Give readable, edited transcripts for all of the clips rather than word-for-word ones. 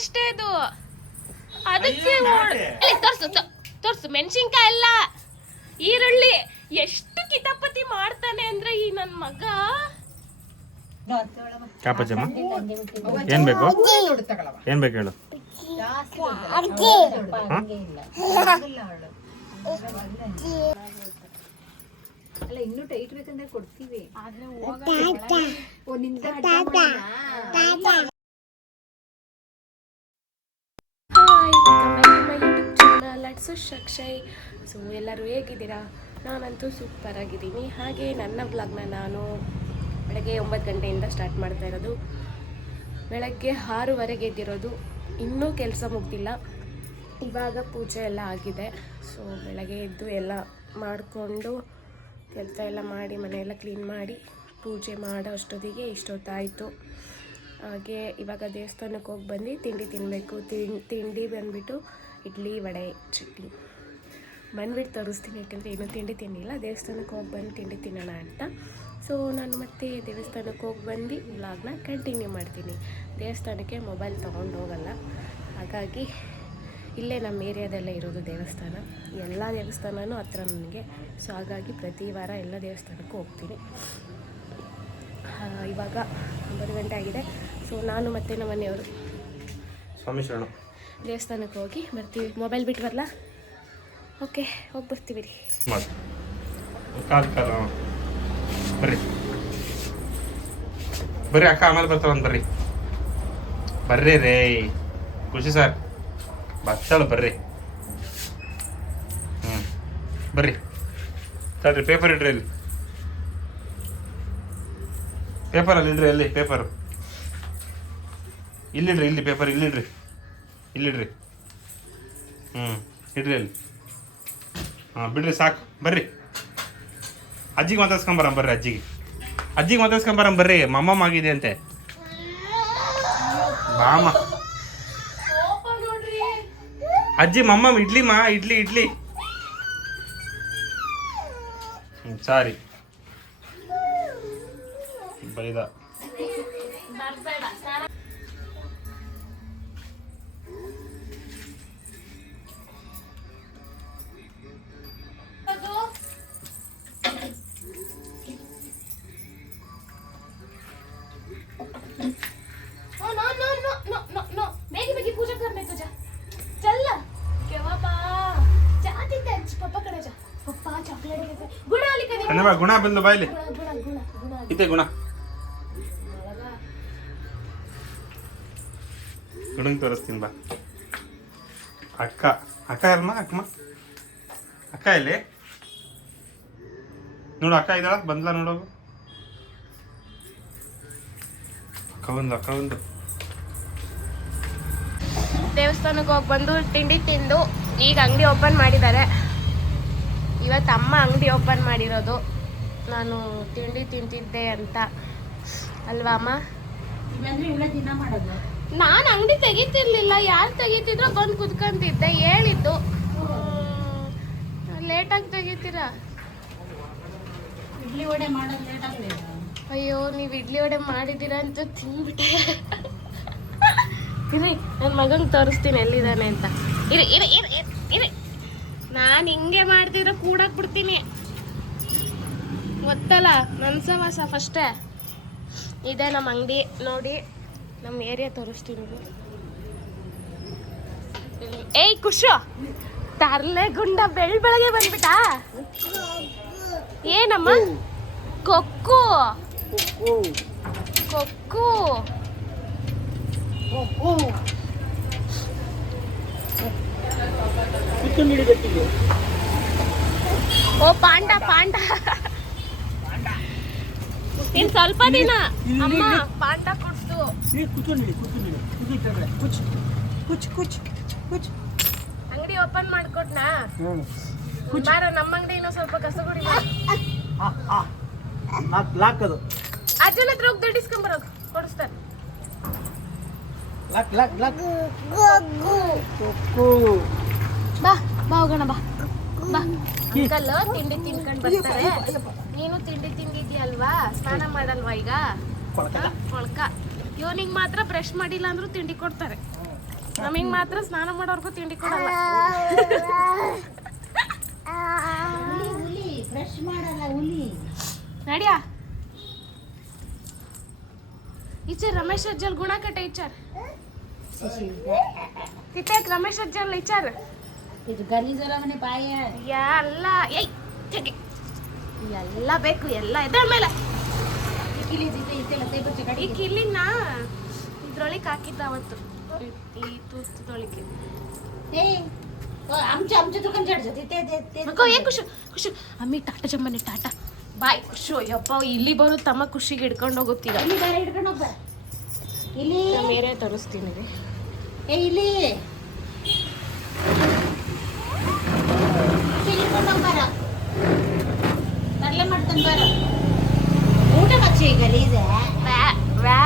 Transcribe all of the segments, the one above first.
ಅಷ್ಟೇ ಅದು. ಅದಕ್ಕೆ ತೋರ್ಸು ಮೆಣಸಿನ್ಕಾಯಿ ಅಲ್ಲ, ಈರುಳ್ಳಿ. ಎಷ್ಟು ಕಿತಾಪತಿ ಮಾಡ್ತಾನೆ ಅಂದ್ರೆ ಈ ನನ್ ಮಗ. ಕಾಪಚಮ್ಮ ಏನ್ ಬೇಕು ಏನ್ ಬೇಕು ಹೇಳು. ಅಲ್ಲ ಇನ್ನೂ ಟೈಟ್ ಬೇಕಂದ್ರೆ ಕೊಡ್ತೀವಿ. ಅಕ್ಷಯ್. ಸೊ ಎಲ್ಲರೂ ಹೇಗಿದ್ದೀರಾ? ನಾನಂತೂ ಸೂಪರ್ ಆಗಿದ್ದೀನಿ. ಹಾಗೆ ನನ್ನ ಬ್ಲಾಗ್ನ ನಾನು ಬೆಳಗ್ಗೆ 9 ಗಂಟೆಯಿಂದ ಸ್ಟಾರ್ಟ್ ಮಾಡ್ತಾ ಇರೋದು. ಬೆಳಗ್ಗೆ 6:15 ಎದ್ದಿರೋದು. ಇನ್ನೂ ಕೆಲಸ ಮುಗ್ದಿಲ್ಲ. ಇವಾಗ ಪೂಜೆ ಎಲ್ಲ ಆಗಿದೆ. ಸೊ ಬೆಳಗ್ಗೆ ಎದ್ದು ಎಲ್ಲ ಮಾಡಿಕೊಂಡು ಕೆಲಸ ಎಲ್ಲ ಮಾಡಿ ಮನೆಯೆಲ್ಲ ಕ್ಲೀನ್ ಮಾಡಿ ಪೂಜೆ ಮಾಡೋ ಅಷ್ಟೊತ್ತಿಗೆ ಇಷ್ಟೊತ್ತಾಯಿತು. ಹಾಗೆ ಇವಾಗ ದೇವಸ್ಥಾನಕ್ಕೆ ಹೋಗಿ ಬಂದು ತಿಂಡಿ ತಿನ್ನಬೇಕು. ತಿಂಡಿ ಬಂದುಬಿಟ್ಟು ಇಡ್ಲಿ ವಡೆ ಚಟ್ನಿ ಬಂದುಬಿಟ್ಟು ತೋರಿಸ್ತೀನಿ. ಯಾಕೆಂದರೆ ಇನ್ನೂ ತಿಂಡಿ ತಿನ್ನಿಲ್ಲ. ದೇವಸ್ಥಾನಕ್ಕೆ ಹೋಗಿ ಬಂದು ತಿಂಡಿ ತಿನ್ನೋಣ ಅಂತ. ಸೊ ನಾನು ಮತ್ತೆ ದೇವಸ್ಥಾನಕ್ಕೆ ಹೋಗಿ ಬಂದು ವ್ಲಾಗ್ನ ಕಂಟಿನ್ಯೂ ಮಾಡ್ತೀನಿ. ದೇವಸ್ಥಾನಕ್ಕೆ ಮೊಬೈಲ್ ತೊಗೊಂಡು ಹೋಗಲ್ಲ, ಹಾಗಾಗಿ ಇಲ್ಲೇ ನಮ್ಮ ಏರಿಯಾದಲ್ಲೇ ಇರೋದು ದೇವಸ್ಥಾನ. ಎಲ್ಲ ದೇವಸ್ಥಾನವೂ ಹತ್ರ ನನಗೆ. ಸೊ ಹಾಗಾಗಿ ಪ್ರತಿ ವಾರ ಎಲ್ಲ ದೇವಸ್ಥಾನಕ್ಕೂ ಹೋಗ್ತೀನಿ. ಇವಾಗ 9 ಗಂಟೆ ಆಗಿದೆ. ಸೊ ನಾನು ಮತ್ತು ನಮ್ಮ ಮನೆಯವರು ಸ್ವಾಮಿ ಶರಣ ದೇವಸ್ಥಾನಕ್ಕೆ ಹೋಗಿ ಬರ್ತೀವಿ. ಮೊಬೈಲ್ ಬಿಟ್ಟು ಬರಲ್ಲ? ಓಕೆ, ಹೋಗಿ ಬರ್ತೀವಿ ರೀ. ಬರ್ರಿ ಬರ್ರಿ ಅಕ್ಕ, ಆಮೇಲೆ ಬರ್ತಾವಂತ. ಬರ್ರಿ ಬರ್ರಿ ರೇ ಖುಷಿ ಸರ್ ಬರ್ತಾಳ. ಬರ್ರಿ ಬರ್ರಿ ತಡ್ರಿ. ಪೇಪರ್ ಇಡ್ರಿ ಇಲ್ಲಿ. ಪೇಪರಲ್ಲಿ ಇಡ್ರಿ. ಎಲ್ಲಿ ಪೇಪರು? ಇಲ್ಲಿಡ್ರಿ. ಇಲ್ಲಿ ಪೇಪರ್ ಇಲ್ಲಿಡ್ರಿ. ಇಲ್ಲಿಡ್ರಿ. ಇಡ್ರಿ ಅಲ್ಲಿ. ಬಿಡ್ರಿ ಸಾಕು. ಬರ್ರಿ ಅಜ್ಜಿಗೆ ಮಾತಾಡ್ಸ್ಕೊಂಬರಂ. ಬರ್ರಿ ಅಜ್ಜಿಗೆ ಮಾತಾಡ್ಸ್ಕೊಂಬರಂ. ಬರ್ರಿ ಮಮ್ಮಮ್ಮ ಆಗಿದೆ ಅಂತೆ. ಬಾಮ ಅಜ್ಜಿ ಮಮ್ಮಮ್ಮ ಇಡ್ಲಿ ಇಡ್ಲಿ. ಸಾರಿ ಬೈದ. ಗುಣ ಬಂದು ಬಾಯ್ಲಿ ಇದೆ. ಗುಣಂಗೆ ತೋರಿಸ್ತೀನಿ ಬಾ. ಅಕ್ಕ ಯಾರಮ್ಮ? ಅಕ್ಕ ಇಲ್ಲಿ ನೋಡು. ಅಕ್ಕ ಇದ್ದಾಳ? ಬಂದ್ಲ ನೋಡೋಗು. ಅಕ್ಕ ಬಂದು ದೇವಸ್ಥಾನಕ್ಕೆ ಹೋಗಿ ಬಂದು ತಿಂಡಿ ತಿಂದು ಈಗ ಅಂಗಡಿ ಓಪನ್ ಮಾಡಿದ್ದಾರೆ. ಇವತ್ತು ಅಮ್ಮ ಅಂಗಡಿ ಓಪನ್ ಮಾಡಿರೋದು. ನಾನು ತಿಂಡಿ ತಿಂತಿದ್ದೆ ಅಂತ ಅಲ್ವಾ ಅಮ್ಮ? ನಾನು ಅಂಗಡಿ ತೆಗಿತಿರ್ಲಿಲ್ಲ. ಯಾರು ತೆಗಿತಿದ್ರೋ ಬಂದು ಕುತ್ಕೊಂತಿದ್ದೆ. ಹೇಳಿದ್ದು ಲೇಟಾಗಿ ತೆಗಿತೀರಾ? ಇಡ್ಲಿ ವಡೆ ಮಾಡೋದು ಲೇಟ್ ಆಗಲಿ. ಅಯ್ಯೋ, ನೀವು ಇಡ್ಲಿ ವಡೆ ಮಾಡಿದ್ದೀರಾ ಅಂತ ತಿಂದ್ಬಿಟ್ಟೆ. ಇರಿ, ನನ್ನ ಮಗಂಗೆ ತೋರಿಸ್ತೀನಿ ಎಲ್ಲಿದ್ದಾನೆ ಅಂತ. ಇರಿ ನಾನು ಹಿಂಗೆ ಮಾಡ್ತಿದ್ರೆ ಕೂಡಕ್ ಬಿಡ್ತೀನಿ, ಗೊತ್ತಲ್ಲ ನನ್ನ ಸವಾಸ. ಫಸ್ಟೇ ಇದೆ ನಮ್ಮ ಅಂಗಡಿ. ನೋಡಿ, ನಮ್ಮ ಏರಿಯಾ ತೋರಿಸ್ತೀನಿ. ಏಯ್ ಖುಷು, ತರ್ಲೆ ಗುಂಡ ಬೆಳಗ್ಗೆ ಬಂದ್ಬಿಟ್ಟ. ಏನಮ್ಮ? ಕೊಕ್ಕು. ಓ ಪಾಂಡ ಇನ್ ಸ್ವಲ್ಪ ದಿನ ಅಮ್ಮ ಪಾಂಡ ಕೊಡ್ಸು. ಅಂಗಡಿ ಓಪನ್ ಮಾಡ್ಕೊಟ್ನಾ? ಬಾರ ನಮ್ಮ ಅಂಗಡಿ ಇನ್ನೂ ಸ್ವಲ್ಪ ಕಸ ಗುಡಿ. ಅಜ್ಜನ ಹತ್ರ ಹೋಗಿ ದುಡ್ಡು ಇಸ್ಕೊಂಬರೋದು, ಕೊಡಿಸ್ತಾರೆ. ಬಾ ಹೋಗೋಣ ಬಾ. ಅಂಕಲ್ ತಿಂಡಿ ತಿನ್ಕೊಂಡು ಬರ್ತಾರೆ. ನೀನು ತಿಂಡಿ ತಿಂದಿದ್ಯಲ್ವಾ? ಸ್ನಾನ ಮಾಡಲ್ವಾ ಈಗ? ಕೊಳ್ಕ. ಇವನಿಗೆ ಮಾತ್ರ ಬ್ರಷ್ ಮಾಡಿಲ್ಲ ಅಂದ್ರೂ ತಿಂಡಿ ಕೊಡ್ತಾರೆ. ನಮಗೆ ಮಾತ್ರ ಸ್ನಾನ ಮಾಡೋರ್ಗೂ ತಿಂಡಿ ಕೊಡಲ್ಲ. ಬ್ರಷ್ ಮಾಡಲ್ಲ ಹುಲಿ. ನಡಿಯಾ ಈಚರ್ ರಮೇಶ್ ಅಜ್ಜಲ್ ಗುಣ ಕಟ್ಟೆ ಈಚರ್ ತಿತ್ತೇಕ್ ರಮೇಶ್ ಅಜ್ಜಲ್ ಈಚರ್ ಇದು ಗಲೀಜಲ್ಲ ಮನೆ ಬಾಯ. ಎಲ್ಲ ಏಯ್ ತೆಗಿ ಎಲ್ಲ ಬೇಕು ಎಲ್ಲ ಎದ್ರ ಮೇಲೆ ಈ ಕಿಲಿನ ಇದ್ರೊಳಗೆ ಹಾಕಿದ್ದ ಅವತ್ತು ಈ ತೂತದೊಳಗೆ. आमच्या दुकान ते ಮಗೋ ಏ ಖುಷಿ ಖುಷಿ ಅಮ್ಮಿ ಟಾಟಾ ಜಮ್ಮನೆ ಟಾಟಾ ಬಾಯ್ ಖುಷಿ. ಯಪ್ಪ ಇಲ್ಲಿ ಬರೋ ತಮ್ಮ ಖುಷಿಗೆ ಹಿಡ್ಕೊಂಡು ಹೋಗುತ್ತೀಗ. ಇಲ್ಲಿ ಬೇರೆ ಹಿಡ್ಕೊಂಡು ಹೋಗ್ಬ. ಇಲ್ಲಿ ಬೇರೆ ತೋರಿಸ್ತೀನಿ ರೀ. ಇಲ್ಲಿ ಹಿಡ್ಕೊಂಡು ಹೋಗ್ಬಾರ. ಬರ್ಲೆ ಮಾಡ್ತಾನೆ ಬಾರ. ಊಟ ಮಚ್ಚಿ ಗಲೀಜ. ವ್ಯಾ ವ್ಯಾ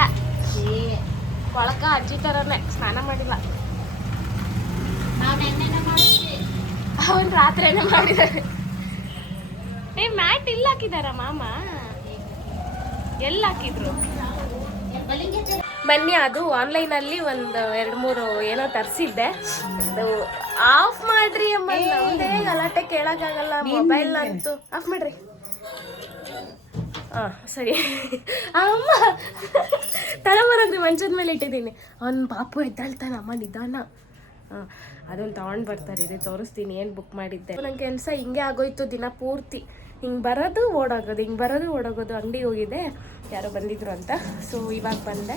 ಒಳಕ ಅಜ್ಜಿ ಥರನೇ ಸ್ನಾನ ಮಾಡಿಲ್ಲ. ನಾವು ನೆನ್ನೆನ ಮಾಡಿದ್ವಿ. ಅವನ್ ರಾತ್ರಿನೇ ಮಾಡಿದ್ದಾರೆ. ಏ ಮ್ಯಾಟ್ ಇಲ್ಲ ಹಾಕಿದಾರ ಮಾಮ, ಎಲ್ಲ ಹಾಕಿದ್ರು. ಬನ್ನಿ ಅದು ಆನ್ಲೈನಲ್ಲಿ ಒಂದು 2-3 ಏನೋ ತರಿಸಿದ್ದೆ. ಅದು ಆಫ್ ಮಾಡ್ರಿ ಅಮ್ಮ, ನಮ್ದೇ ಗಲಾಟೆ ಕೇಳಕ್ಕಾಗಲ್ಲ. ಮೊಬೈಲ್ ಅಂತೂ ಆಫ್ ಮಾಡ್ರಿ. ಹಾಂ ಸರಿ. ಅಮ್ಮ ತಗೊಂಬರೋದ್ರಿ ಮಂಚದ ಮೇಲೆ ಇಟ್ಟಿದ್ದೀನಿ. ಅವ್ನ ಪಾಪು ಎದ್ದಾಳ್ತಾನೆ. ಅಮ್ಮ ನಿಧಾನ. ಹಾಂ ಅದನ್ನು ತೊಗೊಂಡು ಬರ್ತಾರೆ. ಇದು ತೋರಿಸ್ತೀನಿ ಏನು ಬುಕ್ ಮಾಡಿದ್ದೆ. ನನ್ನ ಕೆಲಸ ಹಿಂಗೆ ಆಗೋಯ್ತು ದಿನ ಪೂರ್ತಿ. ಹಿಂಗೆ ಬರೋದು ಓಡೋಗೋದು, ಹಿಂಗೆ ಬರೋದು ಓಡೋಗೋದು. ಅಂಗಡಿಗೆ ಹೋಗಿದ್ದೆ, ಯಾರೋ ಬಂದಿದ್ರು ಅಂತ. ಸೊ ಇವಾಗ ಬಂದೆ.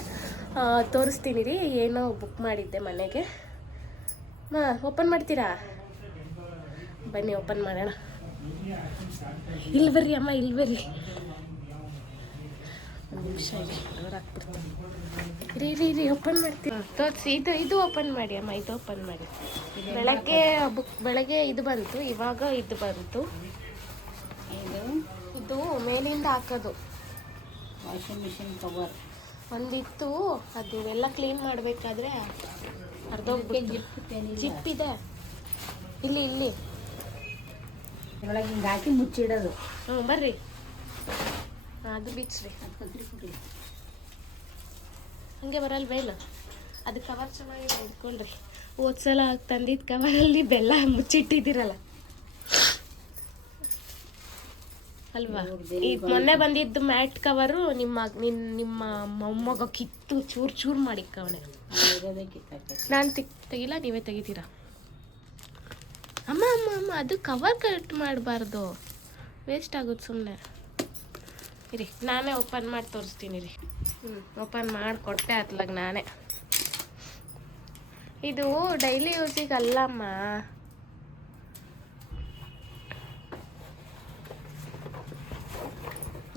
ತೋರಿಸ್ತೀನಿ ರೀ ಏನೋ ಬುಕ್ ಮಾಡಿದ್ದೆ ಮನೆಗೆ. ಓಪನ್ ಮಾಡ್ತೀರಾ? ಬನ್ನಿ ಓಪನ್ ಮಾಡೋಣ. ಇಲ್ಲಿ ಬರ್ರಿ ಅಮ್ಮ, ಇಲ್ಲಿ ಬರ್ರಿ. ಒಂದು ನಿಮಿಷ ಇಲ್ಲಿ ಅವ್ರು ಹಾಕ್ಬಿಡ್ತೀನಿ. ರೀ ಓಪನ್ ಮಾಡ್ತೀನಿ. ತೋರಿಸಿ. ಇದು ಓಪನ್ ಮಾಡಿ ಅಮ್ಮ, ಇದು ಓಪನ್ ಮಾಡಿ. ಬೆಳಗ್ಗೆ ಇದು ಬಂತು, ಇವಾಗ ಇದು ಬಂತು. ಇದು ಮೇಲಿಂದ ಹಾಕೋದು ವಾಷಿಂಗ್ ಮಿಷಿನ್ ಕವರ್ ಒಂದಿತ್ತು. ಅದು ಎಲ್ಲ ಕ್ಲೀನ್ ಮಾಡಬೇಕಾದ್ರೆ ಅರ್ಧೋಗ್ಬಿಟ್ಟು ಜಿಪ್ ಇದೆ. ಇಲ್ಲಿ ಒಳಗೆ ಹಿಂಗೆ ಹಾಕಿ ಮುಚ್ಚಿಡೋದು. ಬರ್ರಿ ಅದು ಬಿಚ್ಚ್ರಿ. ಹಂಗೆ ಬರಲ್ಲ ಬೇಡ. ಅದು ಕವರ್ ಚೆನ್ನಾಗಿದೆ, ಇಟ್ಕೊಳ್ರಿ. ಹೋದ್ಸಲ ತಂದಿದ್ದ ಕವರಲ್ಲಿ ಬೆಲ್ಲ ಮುಚ್ಚಿಟ್ಟಿದ್ದೀರಲ್ಲ ಅಲ್ವಾ? ಈಗ ಮೊನ್ನೆ ಬಂದಿದ್ದು ಮ್ಯಾಟ್ ಕವರು ನಿಮ್ಮ ಮೊಮ್ಮಗ ಕಿತ್ತು ಚೂರು ಮಾಡಿಕ್ಕವನೆ. ನಾನು ತೆಗಿಲ್ಲ, ನೀವೇ ತೆಗಿತೀರಾ? ಅಮ್ಮ ಅದು ಕವರ್ ಕಟ್ ಮಾಡಬಾರ್ದು, ವೇಸ್ಟ್ ಆಗುತ್ತೆ ಸುಮ್ಮನೆ. ಇರಿ ನಾನೇ ಓಪನ್ ಮಾಡಿ ತೋರಿಸ್ತೀನಿ ರೀ. ಓಪನ್ ಮಾಡಿ ಕೊಟ್ಟೆ ಅತ್ಲಾಗ ನಾನೇ. ಇದು ಡೈಲಿ ಯೂಸಿಗೆ ಅಲ್ಲಮ್ಮ.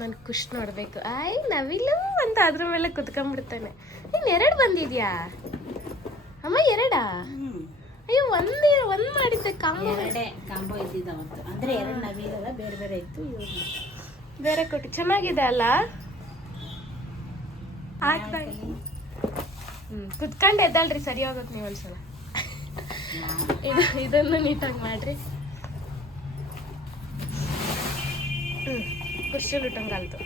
ನಾನು ಖುಷಿ ನೋಡಬೇಕು. ನವಿಲು ಅಂತ ಅದ್ರ ಮೇಲೆ ಕುತ್ಕೊಂಡ್ಬಿಡ್ತಾನೆ. ನೀನು 2 ಬಂದಿದ್ಯಾ ಅಮ್ಮ? 2? ಅಯ್ಯೋ ಒಂದು ಮಾಡಿದ್ದೆ. ಕಾಂಬೋ ಇದ್ದಿದ್ದು ಅಂದರೆ 2 ನವಿಲಲ್ಲ, ಬೇರೆ ಇತ್ತು. ಬೇರೆ ಕೊಟ್ಟು ಚೆನ್ನಾಗಿದೆ ಅಲ್ಲ? ಕುತ್ಕೊಂಡು ಎದ್ದಾಳ್ರಿ, ಸರಿ ಹೋಗುತ್ತೆ. ನೀವು ಒಂದ್ಸಲ ಇದನ್ನು ನೀಟಾಗಿ ಮಾಡ್ರಿ. ಖುಷಿಯಲ್ಲಿ ಇಟ್ಟಂಗಲ್ತು.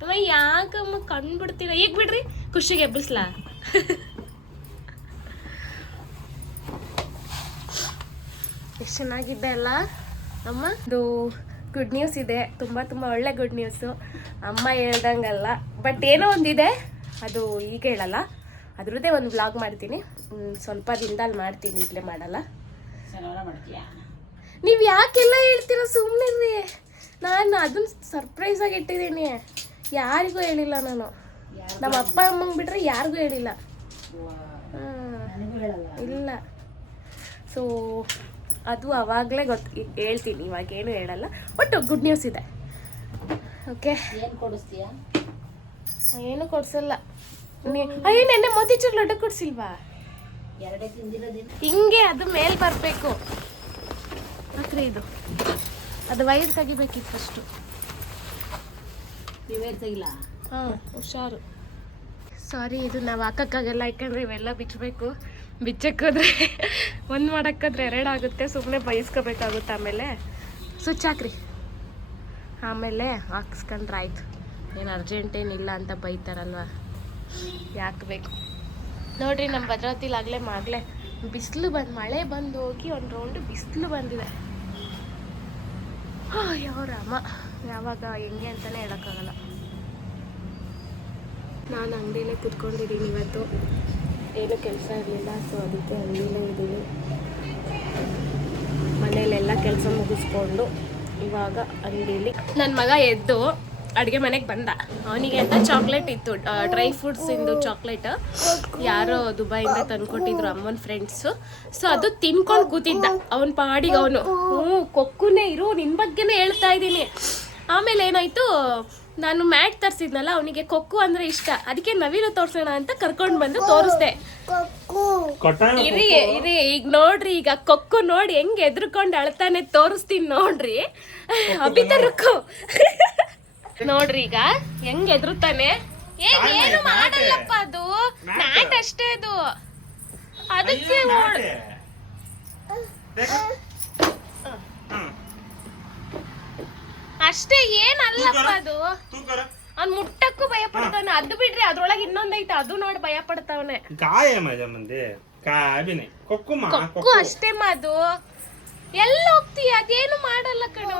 ಅಮ್ಮ ಯಾಕಮ್ಮ ಕಂಡ್ಬಿಡ್ತೀರ? ಈಗ ಬಿಡ್ರಿ, ಖುಷಿಗೆ ಎಬ್ಬಿಸ್ಲಾ? ಎಷ್ಟು ಚೆನ್ನಾಗಿದೆ ಅಲ್ಲ ಅಮ್ಮ? ಇದು ಗುಡ್ ನ್ಯೂಸ್ ಇದೆ, ತುಂಬ ಒಳ್ಳೆ ಗುಡ್ ನ್ಯೂಸು. ಅಮ್ಮ ಹೇಳ್ದಂಗಲ್ಲ, ಬಟ್ ಏನೋ ಒಂದಿದೆ, ಅದು ಈಗ ಹೇಳಲ್ಲ. ಅದ್ರದ್ದೇ ಒಂದು ವ್ಲಾಗ್ ಮಾಡ್ತೀನಿ. ಸ್ವಲ್ಪ ದಿನದಲ್ಲಿ ಮಾಡ್ತೀನಿ, ಈಗಲೇ ಮಾಡಲ್ಲ. ನೀವು ಯಾಕೆಲ್ಲ ಹೇಳ್ತೀರ? ಸುಮ್ಮನೆ ರೀ. ನಾನು ಅದನ್ನ ಸರ್ಪ್ರೈಸಾಗಿ ಇಟ್ಟಿದ್ದೀನಿ, ಯಾರಿಗೂ ಹೇಳಿಲ್ಲ ನಾನು. ನಮ್ಮ ಅಪ್ಪ ಅಮ್ಮಂಗೆ ಬಿಟ್ರೆ ಯಾರಿಗೂ ಹೇಳಿಲ್ಲ. ಇಲ್ಲ. ಸೊ ಅದು ಅವಾಗಲೇ ಹೇಳ್ತೀನಿ, ಇವಾಗೇನು ಹೇಳಲ್ಲ. ಬಟ್ ಗುಡ್ ನ್ಯೂಸ್ ಇದೆ. ಓಕೆ. ಏನು ಕೊಡಿಸ್ತೀಯಾ? ಏನು ಕೊಡ್ಸಲ್ಲ. ಅಯ್ಯೋ ನೆನ್ನೆ ಮೋತಿಚೂರು ಲಡ್ಡು ಕೊಡ್ಸಿಲ್ವಾ? 2 ತಿಂದಿರೋದಿನ ಹಿಂಗೆ ಅದು ಮೇಲೆ ಬರಬೇಕು. ಹಾಕ್ರಿ ಇದು. ಅದು ವೈರ್ ತೆಗಿಬೇಕಿತ್ತು ಫಸ್ಟು. ನೀವೇ ತೆಗಿಲ್ಲ? ಹಾಂ ಹುಷಾರು. ಸಾರಿ, ಇದು ನಾವು ಹಾಕೋಕ್ಕಾಗಲ್ಲ, ಯಾಕಂದರೆ ಇವೆಲ್ಲ ಬಿಚ್ಚಬೇಕು. ಬಿಚ್ಚಕ್ಕೋದ್ರೆ 1 ಮಾಡೋಕ್ಕಾದ್ರೆ 2 ಆಗುತ್ತೆ. ಸುಮ್ಮನೆ ಬಯಸ್ಕೋಬೇಕಾಗುತ್ತೆ. ಆಮೇಲೆ ಸ್ವಿಚ್ ಹಾಕ್ರಿ, ಆಮೇಲೆ ಹಾಕ್ಸ್ಕೊಂಡ್ರೆ ಆಯ್ತು. ಏನು ಅರ್ಜೆಂಟೇನಿಲ್ಲ ಅಂತ ಬೈತಾರಲ್ವ, ಯಾಕೆ ಬೇಕು? ನೋಡ್ರಿ ನಮ್ಮ ಭದ್ರಾವತಿಲಿ ಆಗಲೇ ಬಿಸಿಲು ಬಂದು ಮಳೆ ಬಂದು ಹೋಗಿ ಒಂದು ರೌಂಡು ಬಿಸಿಲು ಬಂದಿದೆ. ಯಾವ ರಾಮ, ಯಾವಾಗ ಹೆಂಗೆ ಅಂತಲೇ ಹೇಳೋಕ್ಕಾಗಲ್ಲ. ನಾನು ಅಂಗಡಿಯಲ್ಲೇ ಕುತ್ಕೊಂಡಿದ್ದೀನಿ ಇವತ್ತು, ಏನು ಕೆಲಸ ಇರಲಿಲ್ಲ, ಸೊ ಅದಕ್ಕೆ ಅಂಗಡಿಯಲ್ಲೇ ಇದ್ದೀನಿ. ಮನೇಲೆಲ್ಲ ಕೆಲಸ ಮುಗಿಸ್ಕೊಂಡು ಇವಾಗ ಅಂಗಡಿಲಿ ನನ್ನ ಮಗ ಎದ್ದು ಅಡುಗೆ ಮನೆಗೆ ಬಂದ. ಅವನಿಗೆ ಅಂತ ಚಾಕ್ಲೇಟ್ ಇತ್ತು, ಡ್ರೈ ಫ್ರೂಟ್ಸಿಂದು ಚಾಕ್ಲೇಟ್, ಯಾರೋ ದುಬೈಯಿಂದ ತಂದ್ಕೊಟ್ಟಿದ್ರು ಅಮ್ಮನ ಫ್ರೆಂಡ್ಸು. ಸೊ ಅದು ತಿನ್ಕೊಂಡು ಕೂತಿದ್ದ ಅವನ ಪಾಡಿಗೆ ಅವನು. ಕೊಕ್ಕುನೇ ಇರು, ನಿನ್ನ ಬಗ್ಗೆನೇ ಹೇಳ್ತಾ ಇದ್ದೀನಿ. ಆಮೇಲೆ ಏನಾಯಿತು, ನಾನು ಮ್ಯಾಟ್ ತರಿಸಿದ್ನಲ್ಲ, ಅವನಿಗೆ ಕೊಕ್ಕು ಅಂದರೆ ಇಷ್ಟ, ಅದಕ್ಕೆ ನವಿಲು ತೋರಿಸೋಣ ಅಂತ ಕರ್ಕೊಂಡು ಬಂದು ತೋರಿಸ್ದೆ. ಇರಿ ಈಗ ನೋಡ್ರಿ, ಈಗ ಕೊಕ್ಕು ನೋಡಿ ಹೆಂಗೆ ಎದ್ರುಕೊಂಡು ಅಳ್ತಾನೆ, ತೋರಿಸ್ತೀನಿ ನೋಡ್ರಿ. ಅಭಿತರಕ್ಕೂ ನೋಡ್ರಿ ಈಗ ಹೆಂಗ್ ಎದ್ರುತ್ತಾನೆ. ಏನು ಮಾಡಲ್ಲಪ್ಪ, ಅದು ಮ್ಯಾಟ್ ಅಷ್ಟೇ, ಅದು ಅದಕ್ಕೆ ಅಷ್ಟೇ, ಏನಲ್ಲಪ್ಪ ಅದು. ಅವ್ನ್ ಮುಟ್ಟಕ್ಕೂ ಭಯ ಪಡ್ತಾನೆ. ಅದು ಬಿಡ್ರಿ, ಅದ್ರೊಳಗೆ ಇನ್ನೊಂದೈತೆ, ಅದು ನೋಡಿ ಭಯ ಪಡ್ತಾವನೆ. ಕೊಕ್ಕು ಅಷ್ಟೇ ಅದು. ಎಲ್ಲ ಹೋಗ್ತೀಯ, ಅದೇನು ಮಾಡಲ್ಲ ಕಣೋ.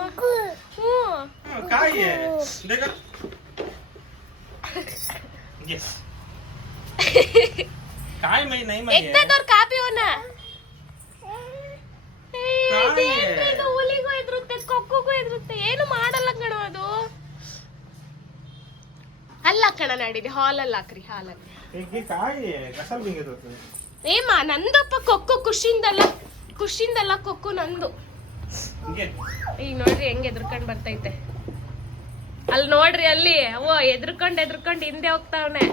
ಎದ್ದದವ್ರ ಕಾಪಿವನ ಹುಲಿಗೂ ಎದುರುತ್ತೆ, ಕೊಕ್ಕುಗೂ ಎದುರುತ್ತೆ, ಏನು ಮಾಡಲ್ಲ ಕಣೋ ಅದು. ಅಲ್ಲ ಕಣ ನಾಡಿದೆ, ಹಾಲಲ್ಲಿ ಹಾಕ್ರಿ, ಹಾಲಲ್ಲಿ. ಏಮಾ ನಂದಪ್ಪ ಕೊಕ್ಕು, ಖುಷಿಯಿಂದಲ್ಲ ಕೊಕ್ಕು ನಂದು. ಈಗ ನೋಡ್ರಿ ಹೆಂಗ್ ಎದ್ರಕೊಂಡ್ ಬರ್ತೈತೆ. ಅಲ್ಲಿ ನೋಡ್ರಿ, ಅಲ್ಲಿ ಓ ಎದ್ರಕೊಂಡ್ ಹಿಂದೆ ಹೋಗ್ತಾವನೆ.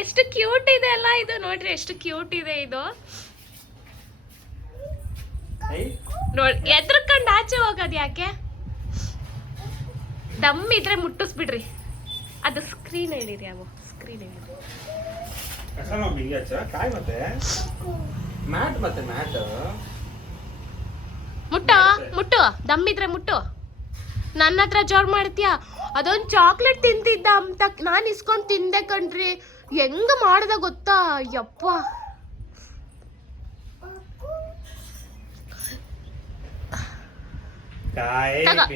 ಎಷ್ಟು ಕ್ಯೂಟ್ ಇದೆ ಅಲ್ಲ ಇದು. ನೋಡ್ರಿ ಎಷ್ಟು ಕ್ಯೂಟ್ ಇದೆ ಇದು. ನೋಡ್ ಎದ್ರಕೊಂಡ್ ಆಚೆ ಹೋಗೋದ್ ಯಾಕೆ? ದಮ್ ಇದ್ರೆ ಮುಟ್ಟಿಸ್ಬಿಡ್ರಿ. ಅದು ಸ್ಕ್ರೀನ್ ಹೇಳಿರಿ, ಅವು ಸ್ಕ್ರೀನ್ ಹೇಳಿರಿ. ಮುಟ್ಟು ದಮ್ಮಿದ್ರೆ ಮುಟ್ಟು. ನನ್ನ ಹತ್ರ ಜೋರ್ ಮಾಡ್ತೀಯ. ಅದೊಂದು ಚಾಕ್ಲೇಟ್ ತಿಂತಿದ್ದ ಅಂತ ನಾನು ಇಸ್ಕೊಂಡ್ ತಿಂದೆ ಕಣ್ರಿ. ಹೆಂಗ ಮಾಡ್ದ ಗೊತ್ತಾ, ಯಪ್ಪ.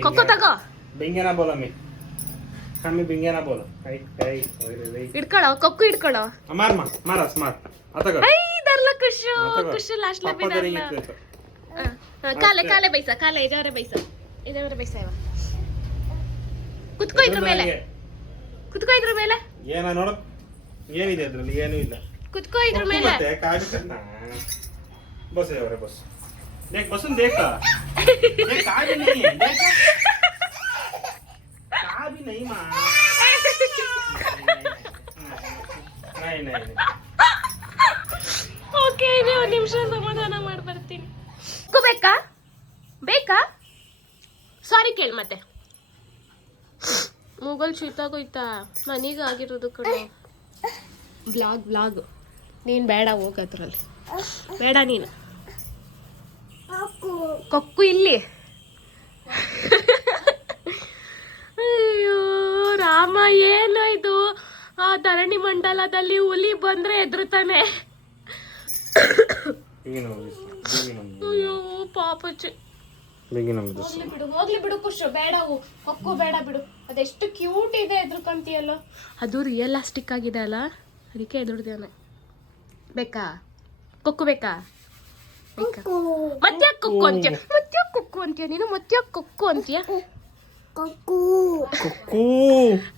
ಕೊಕ್ಕೋ ತಗೋ. ಇಡ್ಕೊಳೋ, ಕೊಕ್ಕು ಇಡ್ಕೊಳೋ. ಖುಷು ಲಾಸ್ಟ್ ಕಾಲೆ ಬೈಸ, ಕಾಲೆ ಇದಾರೆ ಬೈಸ ಇವ. ಕುತ್ಕೋ ಇದ್ರ ಮೇಲೆ, ಕುತ್ಕೋ ಇದ್ರ ಮೇಲೆ. ಏನಿದೆ ಅದ್ರಲ್ಲಿ? ಏನೂ ಇಲ್ಲ. ಕುತ್ಕೋ ಇದ್ರ ಮೇಲೆ. ಓಕೆ, ಒಂದು ನಿಮಿಷ ಸಮಾಧಾನ ಮಾಡಿ ಬರ್ತೀನಿ. ಬೇಕಾ? ಸಾರಿ ಕೇಳಿ ಮತ್ತೆ. ಮೂಗಲ್ ಶೀತಾಗೋಯ್ತಾ? ನನೀಗ ಆಗಿರೋದು ಕಡೆ. ಬ್ಲಾಗ್ ನೀನು ಬೇಡ, ಹೋಗೋದ್ರಲ್ಲಿ ಬೇಡ ನೀನು. ಕೊಕ್ಕು ಇಲ್ಲಿ. ಅಯ್ಯೋ ರಾಮ, ಏನು ಇದು? ಆ ಧರಣಿ ಮಂಡಲದಲ್ಲಿ ಹುಲಿ ಬಂದ್ರೆ ಎದುರುತ್ತಾನೆ. ಅಯ್ಯೋ ಪಾಪಚ್ಚಿ. ಹೋಗ್ಲಿ ಬಿಡು ಖುಷು, ಬೇಡ ಕೊಕ್ಕು ಬೇಡ ಬಿಡು. ಅದೆಷ್ಟು ಕ್ಯೂಟ್ ಇದೆ, ಎದ್ರುಕಂತೀಯಲ್ಲ. ಅದು ರಿಯಲಾಸ್ಟಿಕ್ ಆಗಿದೆ ಅಲ್ಲ, ಅದಕ್ಕೆ ಎದುರ್ದೇನೆ. ಬೇಕಾ ಕೊಕ್ಕು? ಬೇಕಾ? ಮತ್ತೆ ಕೊಕ್ಕು ಅಂತೀಯ ನೀನು? ಮತ್ತೆ ಕೊಕ್ಕು ಅಂತೀಯ?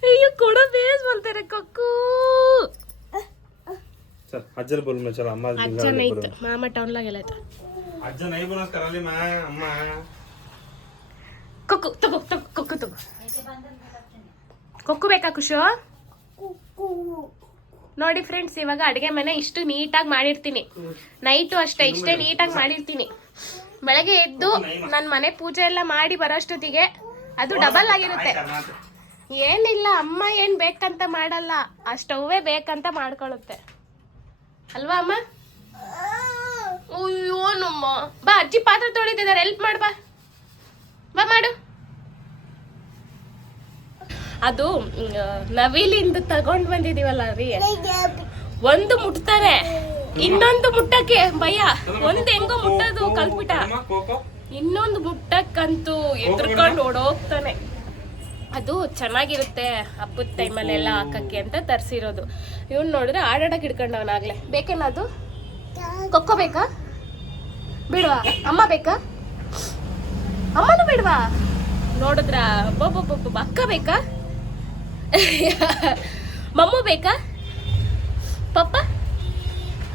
ಅಯ್ಯೋ ಕೊಡ ಬೇಸ್ ಬರ್ತಾರೆ ಕೊಕ್ಕು. अज्जल बोल मैं चल अम्मा अज्जा नहीं तो मामा टाउन ला गेला था. अज्जा नहीं बोलत कराली मा अम्मा. ಕೊಕ್ಕು ತಗೋ, ಕೊಕ್ಕು ತಗೋ. ಕೊಕ್ಕು ಬೇಕಾ ಖುಷು? ನೋಡಿ ಫ್ರೆಂಡ್ಸ್, ಇವಾಗ ಅಡುಗೆ ಮನೆ ಇಷ್ಟು ನೀಟಾಗಿ ಮಾಡಿರ್ತೀನಿ. ನೈಟು ಅಷ್ಟೇ ಇಷ್ಟೇ ನೀಟಾಗಿ ಮಾಡಿರ್ತೀನಿ. ಬೆಳಗ್ಗೆ ಎದ್ದು ನನ್ನ ಮನೆ ಪೂಜೆ ಎಲ್ಲ ಮಾಡಿ ಬರೋಷ್ಟೊತ್ತಿಗೆ ಅದು ಡಬಲ್ ಆಗಿರುತ್ತೆ. ಏನಿಲ್ಲ, ಅಮ್ಮ ಏನು ಬೇಕಂತ ಮಾಡಲ್ಲ, ಆ ಸ್ಟವ್ವೇ ಬೇಕಂತ ಮಾಡ್ಕೊಳ್ಳುತ್ತೆ ಅಲ್ವಾ ಅಮ್ಮ? ಅಯ್ಯೋ ನಮ್ಮ ಬಾ, ಅಜ್ಜಿ ಪಾತ್ರೆ ತೊಳಿತಿದ್ದಾರೆ, ಹೆಲ್ಪ್ ಮಾಡು. ಬಾ ಮಾಡು. ಅದು ನವಿಲಿಂದ ತಗೊಂಡ್ ಬಂದಿದೀವಲ್ಲ ರೀ, ಒಂದು ಮುಟ್ತಾನೆ, ಇನ್ನೊಂದು ಮುಟ್ಟಕ್ಕೆ ಭಯ. ಒಂದ್ ಹೆಂಗೋ ಮುಟ್ಟೋದು ಕಲ್ಪಿಟ, ಇನ್ನೊಂದು ಮುಟ್ಟಕ್ಕಂತೂ ಎದ್ರಕೊಂಡು ಓಡೋಗ್ತಾನೆ. ಅದು ಚೆನ್ನಾಗಿರುತ್ತೆ ಹಬ್ಬದ ಟೈಮಲ್ಲೆಲ್ಲ ಹಾಕಕ್ಕೆ ಅಂತ ತರಿಸಿರೋದು. ಇವ್ನು ನೋಡಿದ್ರೆ ಆಡಾಡಕ್ಕೆ ಹಿಡ್ಕೊಂಡವನಾಗ್ಲೆ. ಬೇಕೇನ ಅದು? ಕೊಕ್ಕೋ ಬೇಕಾ ಬಿಡ್ವಾ? ಅಮ್ಮ ಬೇಕಾ? ಅಮ್ಮನೂ ಬಿಡ್ವಾ? ನೋಡಿದ್ರ ಅಕ್ಕ ಬೇಕಾ? ಮಮ್ಮು ಬೇಕಾ? ಪಪ್ಪ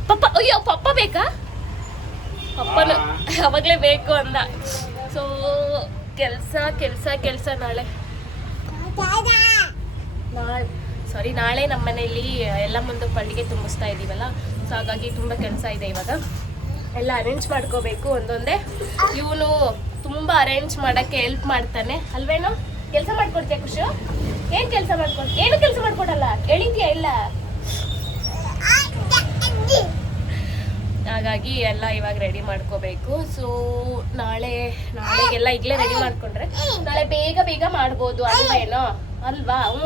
ಪಪ್ಪ ಅಯ್ಯೋ ಪಪ್ಪ ಬೇಕಾ? ಪಪ್ಪನ ಅವಾಗಲೇ ಬೇಕು ಅಂದ. ಸೊ ಕೆಲಸ ಕೆಲಸ ಕೆಲಸ. ನಾಳೆ ನಮ್ಮ ಮನೆಯಲ್ಲಿ ಎಲ್ಲ ಮುಂದೆ ಪಳ್ಳಿಗೆ ತುಂಬಿಸ್ತಾ ಇದ್ದೀವಲ್ಲ, ಸೊ ಹಾಗಾಗಿ ತುಂಬ ಕೆಲಸ ಇದೆ. ಇವಾಗ ಎಲ್ಲ ಅರೇಂಜ್ ಮಾಡ್ಕೋಬೇಕು ಒಂದೊಂದೇ. ಇವನು ತುಂಬ ಅರೇಂಜ್ ಮಾಡೋಕ್ಕೆ ಹೆಲ್ಪ್ ಮಾಡ್ತಾನೆ ಅಲ್ವೇನೋ? ಕೆಲಸ ಮಾಡ್ಕೊಡ್ತೀಯ ಖುಷು? ಏನು ಕೆಲಸ ಮಾಡ್ಕೊಡ್ತೀಯ? ಏನು ಕೆಲಸ ಮಾಡ್ಕೊಡಲ್ಲ, ಹೇಳಿದ್ಯಾ ಇಲ್ಲ? ಹಾಗಾಗಿ ಎಲ್ಲ ಇವಾಗ ರೆಡಿ ಮಾಡ್ಕೋಬೇಕು. ಸೊ ನಾಳೆಗೆಲ್ಲ ಈಗಲೇ ರೆಡಿ ಮಾಡ್ಕೊಂಡ್ರೆ ನಾಳೆ ಬೇಗ ಮಾಡ್ಬೋದು ಅಲ್ವೇನೋ? ಅಲ್ವಾ? ಹ್ಞೂ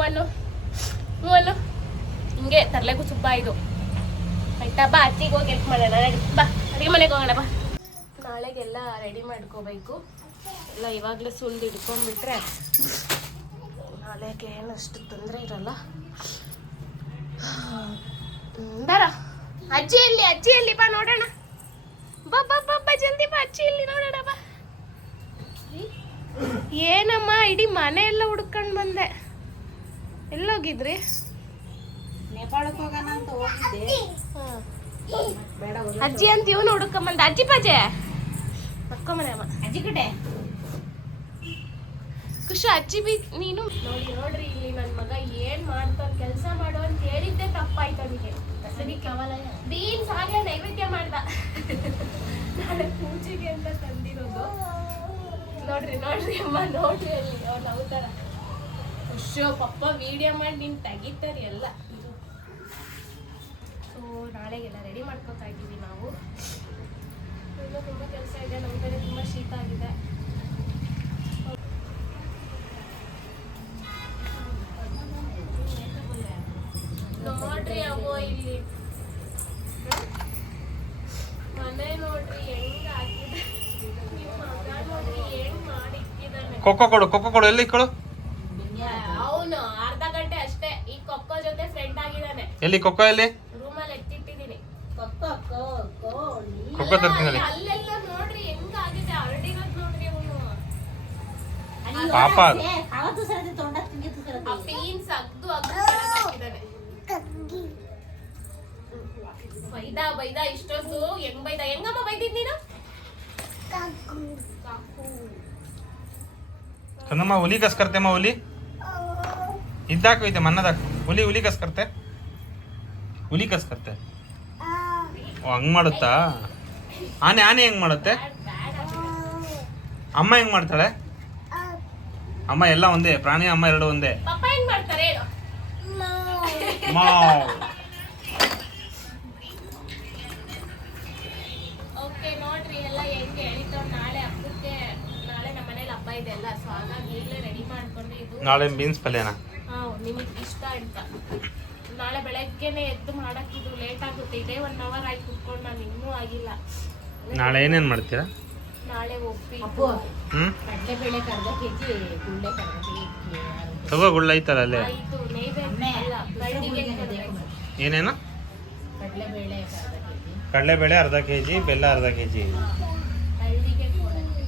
ಅನ್ನು ಹಿಂಗೆ ತರ್ಲೆಗೂ ಸುಬ್ಬ ಇದು ಆಯ್ತಾ. ಬಾ ಅಜ್ಜಿಗೆ ಹೋಗಿ ಹೆಲ್ಪ್ ಮಾಡೋಣ. ಬಾ ಅಡುಗೆ ಮನೆಗೆ ಹೋಗೋಣ ಬಾ. ನಾಳೆಗೆಲ್ಲ ರೆಡಿ ಮಾಡ್ಕೋಬೇಕು. ಎಲ್ಲ ಇವಾಗಲೇ ಸುಲ್ದು ಹಿಡ್ಕೊಂಡ್ಬಿಟ್ರೆ ನಾಳೆಗೆ ಏನಷ್ಟು ತೊಂದರೆ ಇರಲ್ಲ. ಬರ ಅಜ್ಜಿ ಎಲ್ಲಿ ಬಾ ನೋಡೋಣ. ಬಾ ಜಲ್ದಿ ಬಾ, ಅಜ್ಜಿ ಇಲ್ಲಿ ನೋಡೋಣ ಬಾ. ಏನಮ್ಮ ಇಡೀ ಮನೆ ಎಲ್ಲ ಹುಡ್ಕೊಂಡು ಬಂದೆ. ಎಲ್ಲೋಗಿದ್ರಿ? ನೇಪಾಳಕ್ಕೆ ಹೋಗೋಣ ಅಂತ ಹೋಗಿದ್ದೆ. ಅಜ್ಜಿ ಅಂತ ಇವನು ಹುಡ್ಕೊಂಬಂದ. ಅಜ್ಜಿ ಪಾಜೆ ಅಕ್ಕೊಂಬನೆ ಅಮ್ಮ. ಅಜ್ಜಿ ಕಡೆ ಖುಷಿ ಅಜ್ಜಿ ಬಿ ನೀನು ನೋಡ್ರಿ ಇಲ್ಲಿ ನನ್ನ ಮಗ ಏನ್ ಮಾಡ್ತಾನೆ. ಕೆಲಸ ಮಾಡು ಅಂತ ಹೇಳಿದ್ದೆ ತಪ್ಪಾಯ್ತು ಅವನಿಗೆ. ಸರಿ ಬೀನ್ಸ್ ಆಗ್ಲೇ ನೈವೇದ್ಯ ಮಾಡ್ದ. ನಾಳೆ ಪೂಜೆಗೆ ಅಂತ ತಂದಿರೋದು. ನೋಡ್ರಿ ಅಮ್ಮ, ನೋಡ್ರಿ ಅಲ್ಲಿ ಅವ್ನು ನವ್ತಾರ. ಅಶ್ಯೋ ಪಪ್ಪ ವಿಡಿಯೋ ಮಾಡಿ ನೀನು ತೆಗಿತಾರೆ ಎಲ್ಲ. ಸೊ ನಾಳೆಗೆಲ್ಲ ರೆಡಿ ಮಾಡ್ಕೊತಾ ಇದ್ದೀವಿ ನಾವು. ಇನ್ನೂ ತುಂಬ ಕೆಲಸ ಇದೆ. ನಮ್ಮ ಕಡೆ ತುಂಬ ಶೀತ ಆಗಿದೆ. ನೋಡ್ರಿ ಅವೋ ಇಲ್ಲಿ ಮನೆ ನೋಡ್ರಿ ಹೆಂಗ್ ಹಾಕಿದೆ. ನಿಮ್ಮ ಮಗ ನೋಡ್ರಿ ಹೆಂಗ್ ಮಾಡಿಕ್ಕಿದಾನೆ. ಕೊಕ್ಕೋ ಕೊಡು ಎಲ್ಲಿ ಕೊಡು. ಅವನು ಅರ್ಧ ಗಂಟೆ ಅಷ್ಟೇ ಈ ಕೊಕ್ಕೋ ಜೊತೆ ಫ್ರೆಂಡ್ ಆಗಿದ್ದಾನೆ. ಎಲ್ಲಿ ಕೊಕ್ಕೋ? ಎಲ್ಲಿ? ರೂಮಲ್ಲಿ ಎತ್ತಿಟ್ಟಿದ್ದೀನಿ. ಕೊಕ್ಕೋ ತರ್ತೀನಿ. ಅಲ್ಲೆಲ್ಲ ನೋಡ್ರಿ ಹೆಂಗ್ ಆಗಿದೆ, ಹರಡಿರೋದ್ ನೋಡ್ರಿ ಅವನು. ಪಾಪ ಅವತ್ತು ಸರದಿ ತೊಂಡ ತಿಂಗಿತ್ತು ಸರದಿ. ಆ ಪೀನ್ಸ್ ಅಗ್ದು ಹಾಕಿದ್ದಾನೆ. ಬೈದ ಇಷ್ಟೊಂದು ಹೆಂಗಮ್ಮ ಬೈದಿದ್ ನೀನು? चंदम्मा हुली कस करते अम्मा हुली इदाको इथे मन्ना दाखव हुली कस करते ಹುಲಿ ಕಸ್ ಕತ್ತೆ ಹಂಗೆ ಮಾಡುತ್ತಾ? ಆನೆ ಹೆಂಗೆ ಮಾಡುತ್ತೆ? ಅಮ್ಮ ಹೆಂಗೆ ಮಾಡ್ತಾಳೆ? ಅಮ್ಮ ಎಲ್ಲ ಒಂದೇ ಪ್ರಾಣಿ, ಅಮ್ಮ ಎರಡು ಒಂದೇ. ಪಪ್ಪ ಹೆಂಗೆ ಮಾಡ್ತಾರೆ? ಓಕೆ ನೋಡ್ರಿ ಎಲ್ಲ ಹೆಂಗೆ ಹೇಳಿತು. ನಾಳೆ ಹಬ್ಬಕ್ಕೆ ನಾಳೆ ನಮ್ಮ ಮನೇಲಿ ಹಬ್ಬ ಇದೆ ಅಲ್ಲ, ಸೊ ಹಾಗಾಗಿ ಈಗಲೇ ರೆಡಿ ಮಾಡ್ಕೊಂಡು ಇದು ನಾಳೆ ಬೀನ್ಸ್ ಪಲ್ಯನಾ? ನಿಮಗೆ ಇಷ್ಟ ಅಂತ. ನಾಳೆ ಬೆಳಗ್ಗೆನೆ ಎದ್ದು ಮಾಡಕ್ಕಿದು ಲೇಟ್ ಆಗುತ್ತೆ. ಇದೇ 1 ಅವರ್ ಆಯ್ತು ಕುತ್ಕೊಂಡು, ನಾನು ಇನ್ನೂ ಆಗಿಲ್ಲ. ನಾಳೆ ಏನೇನು ಮಾಡ್ತೀರಾ? ನಾಳೆ ಒಪ್ಪಿಟ್ಟು ಕಡಲೆಬೇಳೆ ಅರ್ಧ ಕೆಜಿ, ಗುಳ್ಳೆ ತಗೋ ಗುಳ್ಳ ಐತಲ್ಲ ಅಲ್ಲೇ. ಆಯ್ತು ನೈವೇದ್ಯ ಅಲ್ಲ, ಕಳ್ಳಿಗೆ ಕೊಡ್ಬೇಕು. ಏನೇನು? ಕಡಲೆಬೇಳೆ ಅರ್ಧ ಕೆಜಿ, ಕಡಲೆಬೇಳೆ ಅರ್ಧ ಕೆಜಿ, ಬೆಲ್ಲ ಅರ್ಧ ಕೆಜಿ. ಕಳ್ಳಿಗೆ ಕೊಡಬೇಕು.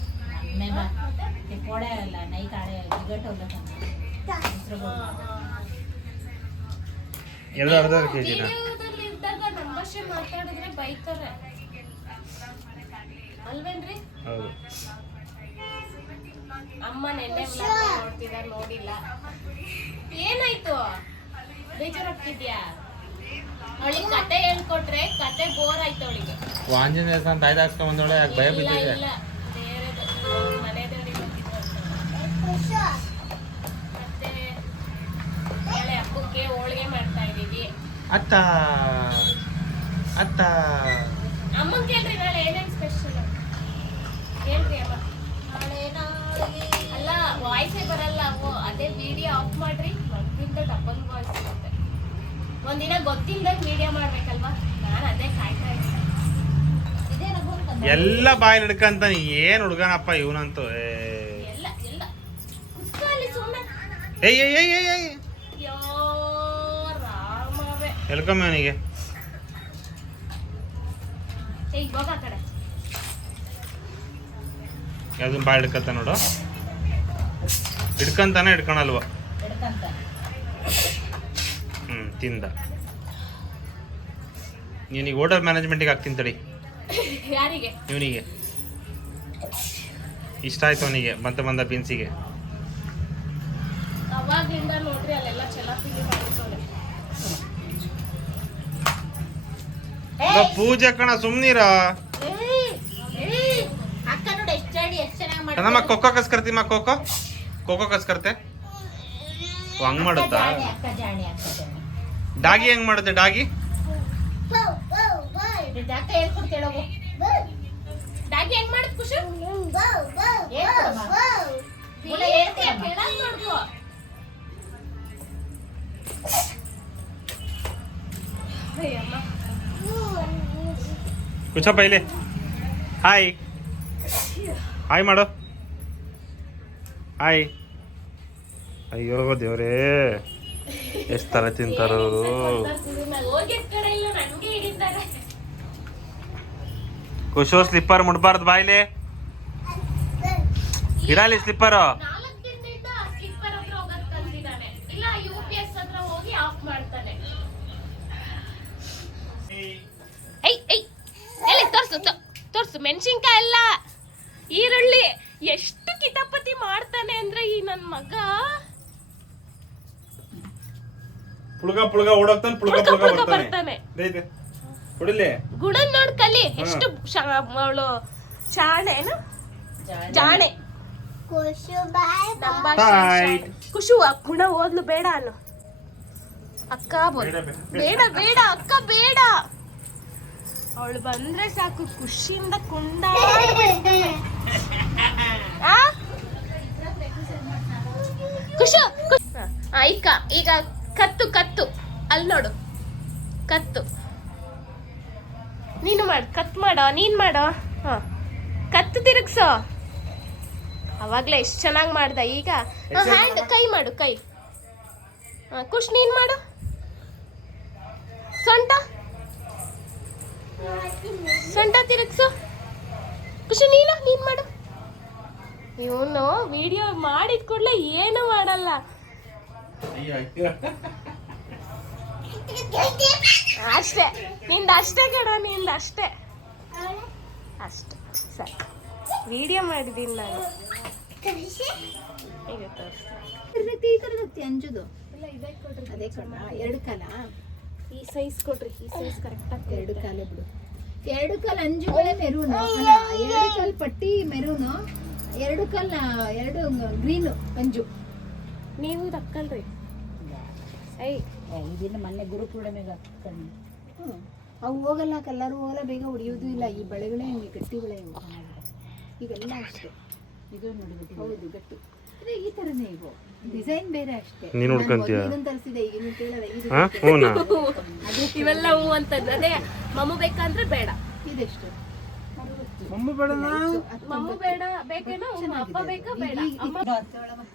ಪೋಳೆ ಅಲ್ಲ ನೈ ಕಾಳೆ ಜಿಗಟ್ ಹೋಗ್ಲ ಎರಡು ಅರ್ಧ ಕೆಜಿನ. ವಿಡಿಯೋದಲ್ಲಿ ಇದ್ದಾಗ ನಮ್ಮ ಭಾಷೆ ಮಾತಾಡಿದ್ರೆ ಬೈತಾರೆ ಅಲ್ವೇನ್ರಿ? ಹೌದು. ಅಮ್ಮ ನೆನ್ನೆ ವ್ಲಾಗ್ ನೋಡ್ತಿದ್ದಾರೆ, ನೋಡಿಲ್ಲ. ಏನಾಯ್ತು? ಬೇಜಾರಾಗ್ತಿದ್ಯಾ? ಅವಳಿಗೆ ಕತೆ ಹೇಳ್ಕೊಟ್ರೆ ಕತೆ ಬೋರ್ ಆಯ್ತು ಅವಳಿಗೆ. ಆಂಜನೇಯ ಸ್ವಾಮಿ ತಾಯ್ದು ಹಾಕ್ಸ್ಕೊಂಡ್ ಬಂದೋಳೆ, ಯಾಕೆ ಭಯ ಬಿದ್ದಿದೆ? ಇಲ್ಲ ಬೇರೆದು ಮನೆ ದೇವರಿಗೆ ಬಂದಿದ್ರು. ಮತ್ತೆ ನಾಳೆ ಹಬ್ಬಕ್ಕೆ ಹೋಳಿಗೆ ಮಾಡ್ತಾ ಇದೀವಿ. ಅತ್ತ ಅಮ್ಮನ ಕೇಳ್ರಿ ನಾಳೆ ಏನೇನು ಸ್ಪೆಷಲ್ ಹೇಳ್ರಿ ಅಮ್ಮ. ಅಲ್ಲ ವಾಯ್ಸೇ ಬರಲ್ಲ. ಅದೇ ವಿಡಿಯೋ ಆಫ್ ಮಾಡ್ರಿ. ಅದಕ್ಕಿಂತ ಡಬಲ್ ವಾಯ್ಸ್ ಇರುತ್ತೆ. ಒಂದಿನ ಗೊತ್ತಿಲ್ಲದಾಗ ವಿಡಿಯೋ ಮಾಡ್ಬೇಕಲ್ವಾ, ನಾನು ಅದೇ ಕಾಯ್ತಾ ಇದ್ದೆ. ಎಲ್ಲ ಬಾಯಲ್ಲಿ ಹಿಡ್ಕಂತ ಏನ್ ಹುಡ್ಗನಪ್ಪ ಇವನಂತೂ. ಎಲ್ಲ ಎಲ್ಲ ಕುತ್ಕೊಳ್ಳಿ ಸುಮ್ಮನೆ. ಏಯ್ ಏಯ್ ಏಯ್ ಏಯ್ ಏಯ್ ಯೋ ರಾಮವೇ. ಎಲ್ಕಮ್ಮ ಅವನಿಗೆ. ಏಯ್ ಹೋಗ ಆ ಕಡೆ. ಯಾವ್ದು ಬಾಯಿ ಹಿಡ್ಕತ್ತ ನೋಡು. ಹಿಡ್ಕಂತಾನೆ ಹಿಡ್ಕೊಳಲ್ವ. ತಿಂದ. ನೀನೀಗ ಹೋಟೆಲ್ ಮ್ಯಾನೇಜ್ಮೆಂಟಿಗೆ ಹಾಕ್ತೀನಿ ತಡಿ. ಯಾರಿಗೆ? ಇವನಿಗೆ ಇಷ್ಟ ಆಯ್ತು ಅವನಿಗೆ ಬಂದ ಬೀನ್ಸಿಗೆ. ಅವಾಗಿಂದ ನೋಡ್ರಿ ಅಲ್ಲೆಲ್ಲ ಚಲಾಪಿಲಿ ಮಾಡಿಸೋಳೆ. ಪೂಜೆ ಕಣ ಸುಮ್ನಿರ. ಅಕ್ಕ ನೋಡಿ ಎಷ್ಟು ಚೆನ್ನಾಗಿ ಮಾಡಿ. ನಮ್ಮ ಕೊಕ್ಕೋ ಕಸ್ಕರ್ತಿ ಮಾ ಕೊಕ್ಕೋ ಕಸ್ಕರ್ತೆ. ಹಂಗ್ ಮಾಡುತ್ತಾ? ಅಕ್ಕ ಜಾಣಿ. ಡಾಗಿ ಹೆಂಗ್ ಮಾಡುತ್ತೆ ಡಾಗಿ? ಅಕ್ಕ ಹೇಳ್ಕೊಡ್ತೇಳ. ಡಾಗಿ ಹೆಂಗ್ ಮಾಡುತ್ತೆ ಖುಷಿ? ನೋಡ್ಕೋ. ಕುಚಪ್ಪ ಇಲ್ಲಿ. ಹಾಯ್ ಹಾಯ್ ಮಾಡು. ಹಾಯ್. ಅಯ್ಯೋ ದೇವ್ರೇ, ಎಷ್ಟು ತರ ತಿಂತಾರೋ. ಖುಷೋ ಸ್ಲಿಪ್ಪರ್ ಮುಡ್ಬಾರ್ದು ಬಾಯ್ಲಿ. ಇರಲಿ ಸ್ಲಿಪ್ಪರ್. ತೋರ್ಸು ಮೆಣಸಿನ್ಕಾಯಿ ಅಲ್ಲ, ಈರುಳ್ಳಿ. ಎಷ್ಟು ಕಿತಾಪತಿ ಮಾಡ್ತಾನೆ ಅಂದ್ರೆ ಈ ನನ್ ಮಗ. ಪುಳ್ಗ ಓಡೋಗ್ತಾನೆ, ಪುಳ್ಗ ಬರ್ತಾನೆ. ಹೊಡಿಲೆ ಗುಣ ನೋಡ್ ಕಲಿ. ಎಷ್ಟು ಅವಳು ಚಾಣೆನು ಜಾಣೆ. ಖುಷು ಗುಣ ಓದ್ಲು ಬೇಡ ಅನ್ನು. ಅಕ್ಕ ಬೇಡ ಬೇಡ ಅಕ್ಕ ಬೇಡ. ಅವಳು ಬಂದ್ರೆ ಸಾಕು ಖುಷಿಯಿಂದ ಕುಂಡ. ಖುಷು ಈಗ ಕತ್ತು ಅಲ್ಲಿ ನೋಡು. ಕತ್ತು ನೀನು ಮಾಡು. ಕತ್ ಮಾಡೋ, ನೀನ್ ಮಾಡೋ. ಹ ಕತ್ತು ತಿರುಗ್ಸೋ. ಅವಾಗ್ಲೇ ಎಷ್ಟು ಚೆನ್ನಾಗಿ ಮಾಡ್ದ. ಈಗ ಹ್ಯಾಂಡ್ ಕೈ ಮಾಡು. ಕೈ ಖುಷ್ ನೀನ್ ಮಾಡು. ಸೊಂಟ ತಿರುಗ್ಸು. ಖುಷಿ ನೀನ್ ಮಾಡು. ಇವನು ವಿಡಿಯೋ ಮಾಡಿದ ಕೂಡಲೇ ಏನು ಮಾಡಲ್ಲ. ಅಷ್ಟೇ ನಿಂದ ಅಷ್ಟೇ ಕಣ, ನಿಂದ ಅಷ್ಟೇ ಸಾಕು. ವಿಡಿಯೋ ಮಾಡಿದ್ದೀನಿ ನಾನು. ಈಗ ತೋರಿಸ್ತೀನಿ. ಅಂಜುದು ಅದೇ ಎರಡು ಕಾಲ. ಈ ಸೈಜ್ ಕೊಡ್ರಿ. ಈ ಸೈಜ್ ಕರೆಕ್ಟ್ ಆಗಿ. ಎರಡು ಕಾಲ ಬಿಡು. ಎರಡು ಕಾಲ ಅಂಜುಗಳೇ ಮೆರೂನು. ಎರಡು ಕಾಲ ಪಟ್ಟಿ ಮೆರೂನು, ಎರಡು ಕಾಲ ಎರಡು ಗ್ರೀನು ಅಂಜು. ನೀವು ತಕ್ಕಲ್ರಿ. ಇದನ್ನ ಮೊನ್ನೆ ಗುರುಪೂರ್ಣಿಮೆಗೆ ಅವು ಹೋಗಲ್ಲ, ಕಲ್ಲರು ಹೋಗಲ್ಲ, ಬೇಗ ಹೊಡಿಯೋದು ಇಲ್ಲ. ಈ ಬಳೆಗಳೇ ಹಂಗೆ ಗಟ್ಟಿ ಬಳೆ ಇವೆಲ್ಲ ಅಷ್ಟೇ. ಇದು ನೋಡಿ ಹೌದು ಗಟ್ಟಿ. ಈ ತರನೇ ಇವು ಡಿಸೈನ್ ಬೇರೆ ಅಷ್ಟೇ. ಇದನ್ನ ತರಿಸಿದೆ ಈಗ ನೀವು ಕೇಳಲ್ಲ. ಇವೆಲ್ಲ ಹೂ ಅಂತದ್ದು. ಅದೇ ಮಮ್ಮು ಬೇಕಂದ್ರೆ ಬೇಡ. ಇದೆಷ್ಟು ಮಮ್ಮು ಬೇಡ, ಮಮ್ಮು ಬೇಡ ಬೇಕೇನೋ. ಅಪ್ಪ ಬೇಕಾ ಬೇಡ?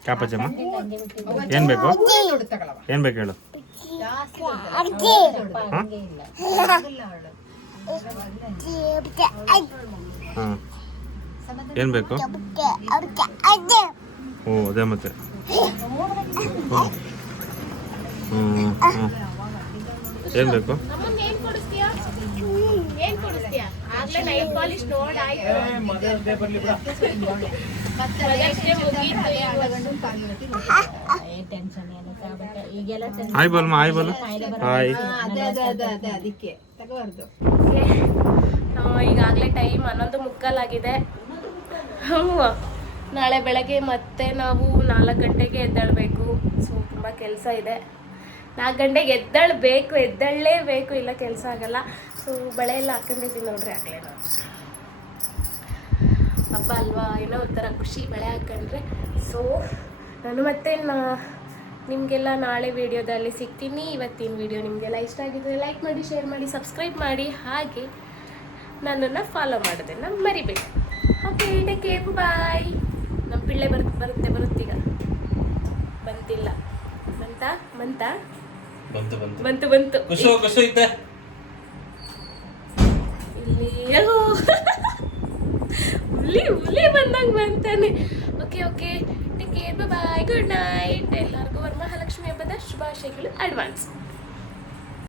ಕಾಪಜಮ್ಮ ಏನ್ ಬೇಕು ಹೇಳು. ಏನ್ ಬೇಕು? ಓ ಅದೇ ಮತ್ತೆ. ಏನ್ ಬೇಕು? ಏನ್ ಕೊಡಿಸ್ತೀಯಾ? ಆಗ್ಲೇ ನೈಲ್ ಪಾಲಿಶ್ ನೋಡಾಯ್ತು. ಹಾಯ್ ಬಲ್ಮ, ಹಾಯ್ ಬಲ್. ಹಾಯ್. ಅದಕ್ಕೆ ತಗೋಬಾರ್ದು. ಈಗಾಗಲೇ ಟೈಮ್ 11:15 ನಾಳೆ ಬೆಳಗ್ಗೆ ಮತ್ತೆ ನಾವು 4 ಗಂಟೆಗೆ ಎದ್ದೇಳಬೇಕು. ಸೊ ತುಂಬ ಕೆಲಸ ಇದೆ. 4 ಗಂಟೆಗೆ ಎದ್ದೇಳಲೇಬೇಕು, ಇಲ್ಲ ಕೆಲಸ ಆಗಲ್ಲ. ಸೊ ಬಳೆ ಎಲ್ಲ ಹಾಕೊಂಡಿದ್ದೀನಿ ನೋಡ್ರಿ. ಆಗಲೇ ನಾವು ಹಬ್ಬ ಅಲ್ವಾ, ಏನೋ ಒಂಥರ ಖುಷಿ ಬಳೆ ಹಾಕೊಂಡ್ರೆ. ಸೊ ನಾನು ಮತ್ತೆ ನಿಮಗೆಲ್ಲ ನಾಳೆ ವಿಡಿಯೋದಲ್ಲಿ ಸಿಗ್ತೀನಿ. ಇವತ್ತಿನ ವಿಡಿಯೋ ನಿಮಗೆಲ್ಲ ಇಷ್ಟ ಆಗಿದ್ರೆ ಲೈಕ್ ಮಾಡಿ, ಶೇರ್ ಮಾಡಿ, ಸಬ್ಸ್ಕ್ರೈಬ್ ಮಾಡಿ, ಹಾಗೆ ನನ್ನನ್ನು ಫಾಲೋ ಮಾಡೋದನ್ನು ಮರಿಬೇಡಿ. ಓಕೆ, ಟೇಕ್ ಕೇರ್, ಬಾಯ್. ನಮ್ಮ ಪಿಳ್ಳೆ ಬರುತ್ತೀಗ. ಬಂತಿಲ್ಲ. ಬಂತಾ ಬಂತು ಬಂತು ಬಂತು ಬಂತು ಖುಷಿ ಐತೆ ಇಲ್ಲಿ ಹುಲಿ ಬಂದಂಗೆ ಬಂತಾನೆ. ಓಕೆ, ಟೇಕ್ ಕೇರ್, ಬಾಯ್, ಗುಡ್ ನೈಟ್. ಎಲ್ಲರಿಗೂ ವರಮಹಾಲಕ್ಷ್ಮಿ ಹಬ್ಬದ ಶುಭಾಶಯಗಳು ಅಡ್ವಾನ್ಸ್.